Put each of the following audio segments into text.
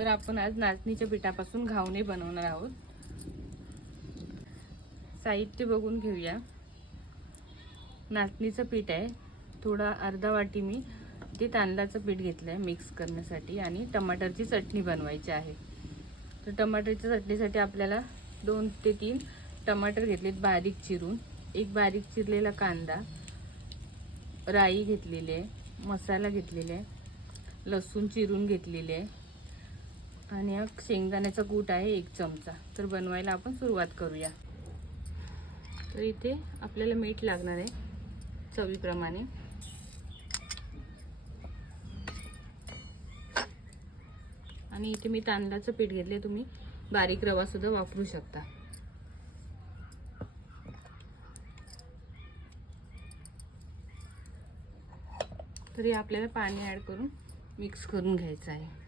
तर आपण आज नाचणीच्या पिठापासून घावणे बनवणार आहोत। साहित्य बघून घेऊया। नाचणीचं पीठ आहे, थोडा अर्धा वाटी मी ते तांदळाचं पीठ घेतलंय मिक्स करण्यासाठी, आणि टमाटरची चटणी बनवायची आहे। तर टमाटरच्या चटणीसाठी आपल्याला 2 ते 3 टमाटर घेतलेत बारीक चिरून, एक बारीक चिरलेला कांदा, राई घेतलेली आहे, मसाला घेतलेला आहे, लसूण चिरून घेतलेले आहे, आणि एक शेंगदाण्याचा कूट आहे 1 चमचा। तर बनवायला आपण सुरुवात करूया। तर इथे आपल्याला मीठ लागणार आहे चवीप्रमाणे, आणि इथे मी तांदळाचं पीठ घेतले, तुम्ही बारीक रवा सुद्धा वापरू शकता। तरी आपल्याला पाणी ऍड करून मिक्स करून घ्यायचं आहे।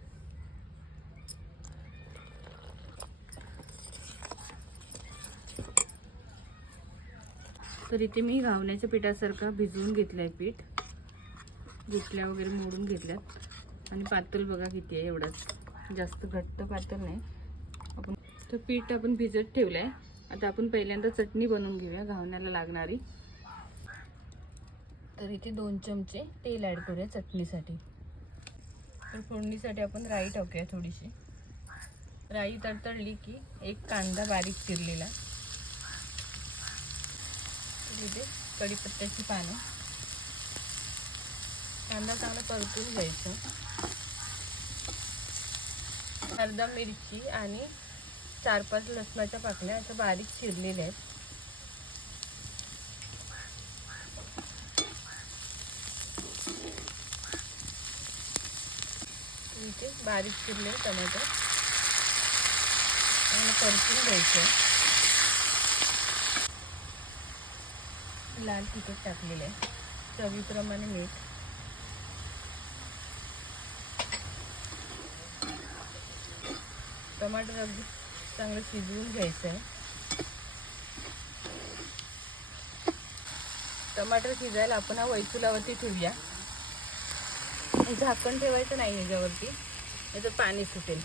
तर इथे मी घावण्याच्या पिठासारखा भिजवून घेतलंय पीठ, गुठल्या वगैरे मोडून घेतल्यात, आणि पातळ बघा किती आहे, एवढंच, जास्त घट्ट पातळ नाही। आपण तर पीठ आपण भिजत ठेवलंय। आता आपण पहिल्यांदा चटणी बनवून घेऊया घावण्याला लागणारी। तर इथे 2 चमचे तेल ऍड करूया चटणीसाठी। तर फोडणीसाठी आपण राई टाकूया थोडीशी। राई तडतडली की एक कांदा बारीक चिरलेला, इथे कढीपत्त्याची पानं, कांदा चांगला परतून घ्यायचा, अर्धा मिरची आणि 4-5 लसणाच्या पाकळ्या आता बारीक चिरलेल्या आहेत। इथे बारीक चिरले टमाटर आणि परतून घ्यायचं। लाल तिखट टाकलेलं आहे, चवीप्रमाणे मीठ, टमाटर अगदी चांगलं शिजवून घ्यायचं आहे। टमाटर शिजायला आपण हा वैचुलावरती ठेवूया, झाकण ठेवायचं नाही याच्यावरती, याचं पाणी सुटेल।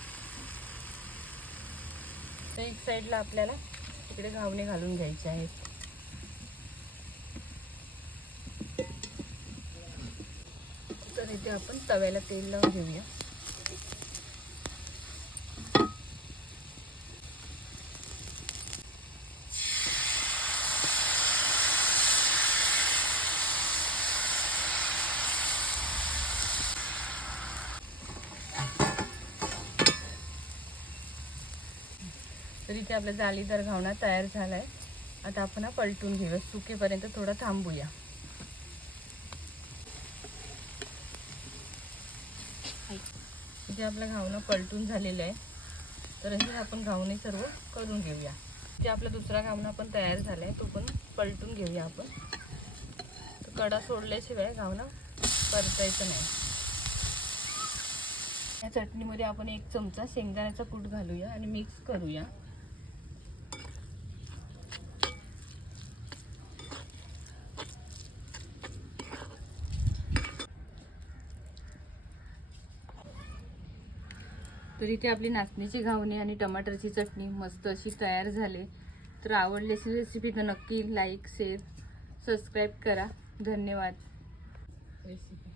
तर एक साईडला आपल्याला तिकडे घावणे घालून घ्यायचे आहेत। तर इथे आपण तव्याला तेल लावून घेऊया। तर इथे आपला जाळीदार घावणा तयार झालाय। आता आपण हा पलटून घेऊया, सुकेपर्यंत थोडा थांबूया। इथे आपला घावणा पलटून झालेला आहे। तर हे आपण घावणे सर्व करून घेऊया। इथे आपला दुसरा घावणा पण तयार झालाय, तो पण पलटून घेऊया आपण। तर कडा सोडल्याशिवाय घावणा परतायचा नाही। या चटणीमध्ये आपण 1 चमचा शेंगदाण्याचा कूट घालूया आणि मिक्स करूया। तर इथे आपली नाचणीची घावणे आणि टमाटरची चटणी मस्त अशी तयार झाली। तर आवडल्याची रेसिपी तर नक्की लाईक, शेअर, सबस्क्राईब करा। धन्यवाद। रेसिपी